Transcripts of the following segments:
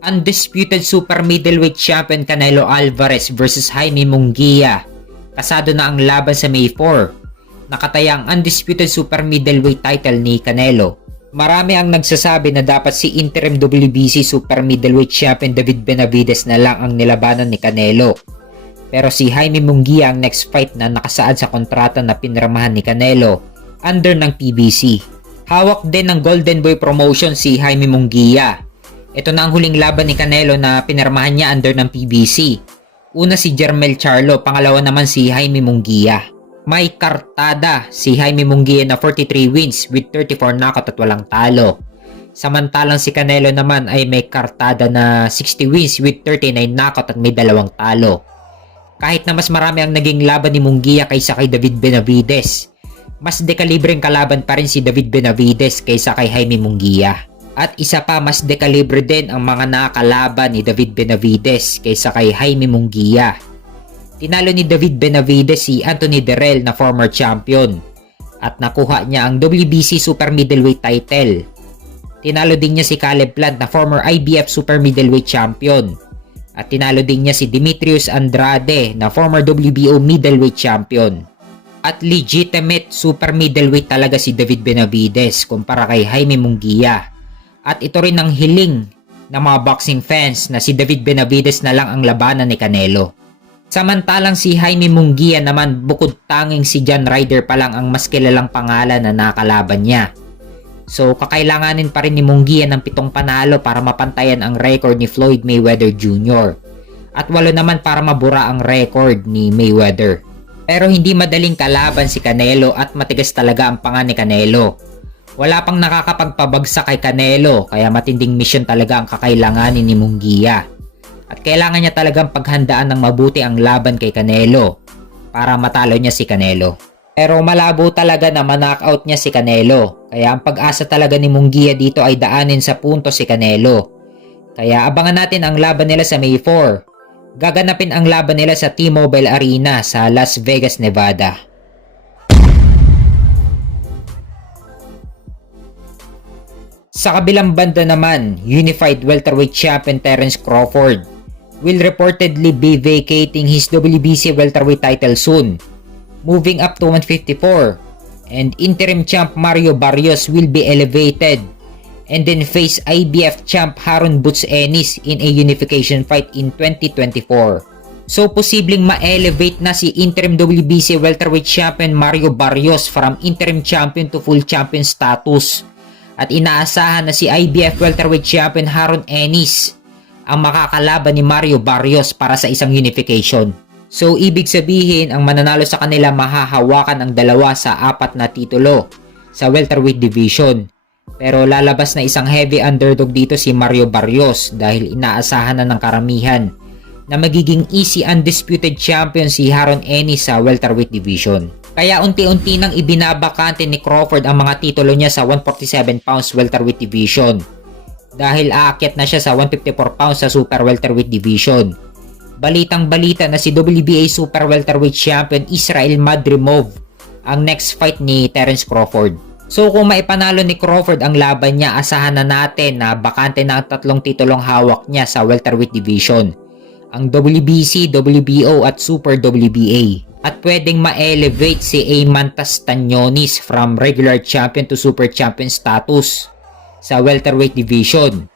Undisputed Super Middleweight Champion Canelo Alvarez versus Jaime Munguia. Kasado na ang laban sa May 4. Nakataya ang Undisputed Super Middleweight title ni Canelo. Marami ang nagsasabi na dapat si interim WBC Super Middleweight Champion David Benavides na lang ang nilabanan ni Canelo. Pero si Jaime Munguia ang next fight na nakasaad sa kontrata na pinirmahan ni Canelo under ng PBC. Hawak din ng Golden Boy Promotion si Jaime Munguia. Ito na ang huling laban ni Canelo na pinirmahan niya under ng PBC. Una si Jermel Charlo, pangalawa naman si Jaime Munguia. May kartada si Jaime Munguia na 43 wins with 34 knockout at walang talo. Samantalang si Canelo naman ay may kartada na 60 wins with 39 knockout at may dalawang talo. Kahit na mas marami ang naging laban ni Munguia kaysa kay David Benavides, mas dekalibreng kalaban pa rin si David Benavides kaysa kay Jaime Munguia. At isa pa mas dekalibre din ang mga nakakalaban ni David Benavides kaysa kay Jaime Munguia. Tinalo ni David Benavides si Anthony Derrell na former champion at nakuha niya ang WBC Super Middleweight title. Tinalo din niya si Caleb Plant na former IBF Super Middleweight champion. At tinalo din niya si Demetrius Andrade na former WBO middleweight champion. At legitimate super middleweight talaga si David Benavides kumpara kay Jaime Munguia. At ito rin ang hiling ng mga boxing fans na si David Benavides na lang ang labanan ni Canelo. Samantalang si Jaime Munguia naman bukod tanging si John Ryder pa lang ang mas kilalang pangalan na nakalaban niya. So kakailanganin pa rin ni Munguia ng pitong panalo para mapantayan ang record ni Floyd Mayweather Jr. At walo naman para mabura ang record ni Mayweather. Pero hindi madaling kalaban si Canelo at matigas talaga ang panga ni Canelo. Wala pang nakakapagpabagsak kay Canelo kaya matinding mission talaga ang kakailanganin ni Munguia. At kailangan niya talagang paghandaan ng mabuti ang laban kay Canelo para matalo niya si Canelo. Pero malabo talaga na manockout niya si Canelo. Kaya ang pag-asa talaga ni Munguia dito ay daanin sa punto si Canelo. Kaya abangan natin ang laban nila sa May 4. Gaganapin ang laban nila sa T-Mobile Arena sa Las Vegas, Nevada. Sa kabilang banda naman, Unified Welterweight Champion Terence Crawford will reportedly be vacating his WBC welterweight title soon, moving up to 154. And interim champ Mario Barrios will be elevated and then face IBF champ Harun Boots Ennis in a unification fight in 2024. So posibleng ma-elevate na si interim WBC welterweight champion Mario Barrios from interim champion to full champion status. At inaasahan na si IBF welterweight champion Harun Ennis ang makakalaban ni Mario Barrios para sa isang unification. So ibig sabihin ang mananalo sa kanila mahahawakan ang dalawa sa apat na titulo sa welterweight division. Pero lalabas na isang heavy underdog dito si Mario Barrios dahil inaasahan na ng karamihan na magiging easy undisputed champion si Haron Ennis sa welterweight division. Kaya unti-unti nang ibinabakante ni Crawford ang mga titulo niya sa 147 pounds welterweight division dahil aakyat na siya sa 154 pounds sa super welterweight division. Balitang balita na si WBA super welterweight champion Israel Madrimov ang next fight ni Terence Crawford. So kung maipanalo ni Crawford ang laban niya, asahan na natin na bakante na ang tatlong titulong hawak niya sa welterweight division. Ang WBC, WBO at Super WBA. At pwedeng ma-elevate si Ayman Tastanyonis from regular champion to super champion status sa welterweight division.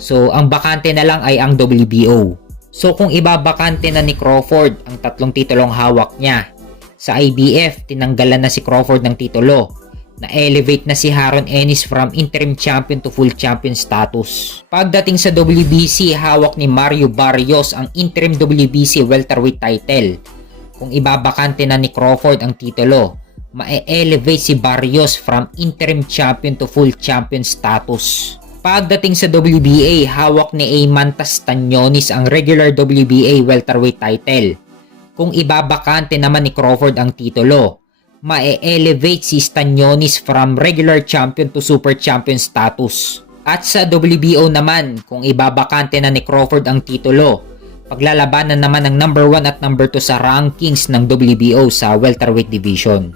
So, ang bakante na lang ay ang WBO. So, kung ibabakante na ni Crawford ang tatlong titulong hawak niya, sa IBF, tinanggalan na si Crawford ng titulo. Na-elevate na si Haron Ennis from interim champion to full champion status. Pagdating sa WBC, hawak ni Mario Barrios ang interim WBC welterweight title. Kung ibabakante na ni Crawford ang titulo, ma-elevate si Barrios from interim champion to full champion status. Pagdating sa WBA, hawak ni Ayman Tastanyonis ang regular WBA welterweight title. Kung ibabakante naman ni Crawford ang titulo, ma-elevate si Stanyonis from regular champion to super champion status. At sa WBO naman, kung ibabakante na ni Crawford ang titulo, paglalabanan naman ng number 1 at number 2 sa rankings ng WBO sa welterweight division.